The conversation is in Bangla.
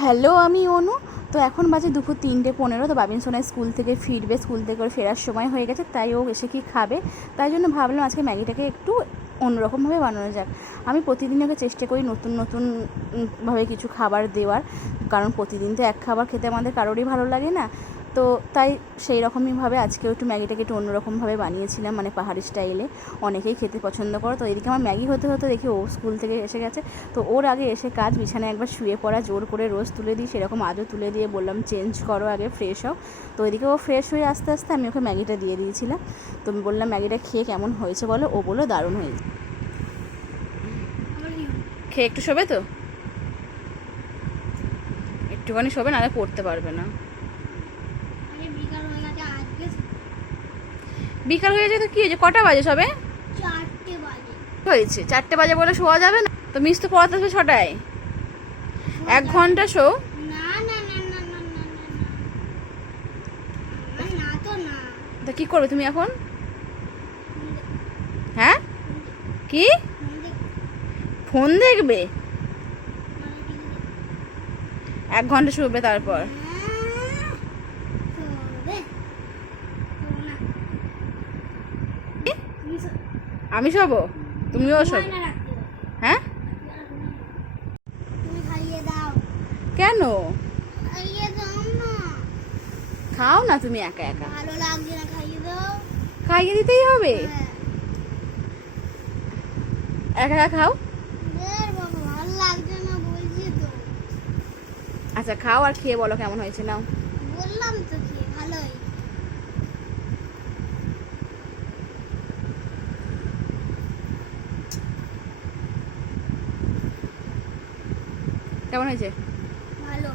হ্যালো, আমি অনু। তো এখন বাজে দুপুর 3:15। তো বাবিন সোনাই স্কুল থেকে ফিরবে, স্কুল থেকে ওর ফেরার সময় হয়ে গেছে, তাই ও এসে কি খাবে, তাই জন্য ভাবলাম আজকে ম্যাগিটাকে একটু অন্যরকমভাবে বানানো যাক। আমি প্রতিদিন ওকে চেষ্টা করি নতুন নতুন ভাবে কিছু খাবার দেওয়ার, কারণ প্রতিদিন তো এক খাবার খেতে আমাদের কারোরই ভালো লাগে না। তো তাই সেই রকমইভাবে আজকেও একটু ম্যাগিটাকে একটু অন্যরকমভাবে বানিয়েছিলাম, মানে পাহাড়ি স্টাইলে। অনেকেই খেতে পছন্দ করে। তো এদিকে আমার ম্যাগি হতে হতে দেখি ও স্কুল থেকে এসে গেছে। তো ওর আগে এসে কাজ, বিছানায় একবার শুয়ে পড়া, জোর করে রোজ তুলে দিই, সেরকম আজও তুলে দিয়ে বললাম চেঞ্জ করো, আগে ফ্রেশ হও। তো ওইদিকে ও ফ্রেশ হয়ে আস্তে আস্তে আমি ওকে ম্যাগিটা দিয়ে দিয়েছিলাম। তো আমি বললাম ম্যাগিটা খেয়ে কেমন হয়েছে বলো। ও বললো দারুণ হয়েছে। খেয়ে একটু শোবে তো, একটুখানি শোবে, নাহলে পড়তে পারবে না। বিকাল হয়ে যায় তো কি হয়েছে, কটা বাজে সবে? 4টে বাজে হয়েছে 4টে বাজে বলে শোয়া যাবে না? তো মিস তো পড়াতে আসবে 6টায়। 1 ঘন্টা শো। না না না না না না না না তো না। তা কি করবে তুমি এখন? হ্যাঁ, কি ফোন দেখবে? 1 ঘন্টা শুবে তারপর? আমি শোবো, তুমিও শোবো? হ্যাঁ, তুমি খাইয়ে দাও, কেন? খাইয়ে দাও না। খাও না তুমি একা একা, ভালো লাগছে না, খাইয়ে দাও। খাইয়ে দিতেই হবে। হ্যাঁ। একা একা খাও। বাবা ভালো লাগছে না বলছি তো। আচ্ছা খাও, আর খেয়ে বলো কেমন হয়েছে, নাও। বললাম তো কি ভালোই। কেমন হয়েছে? ভালো।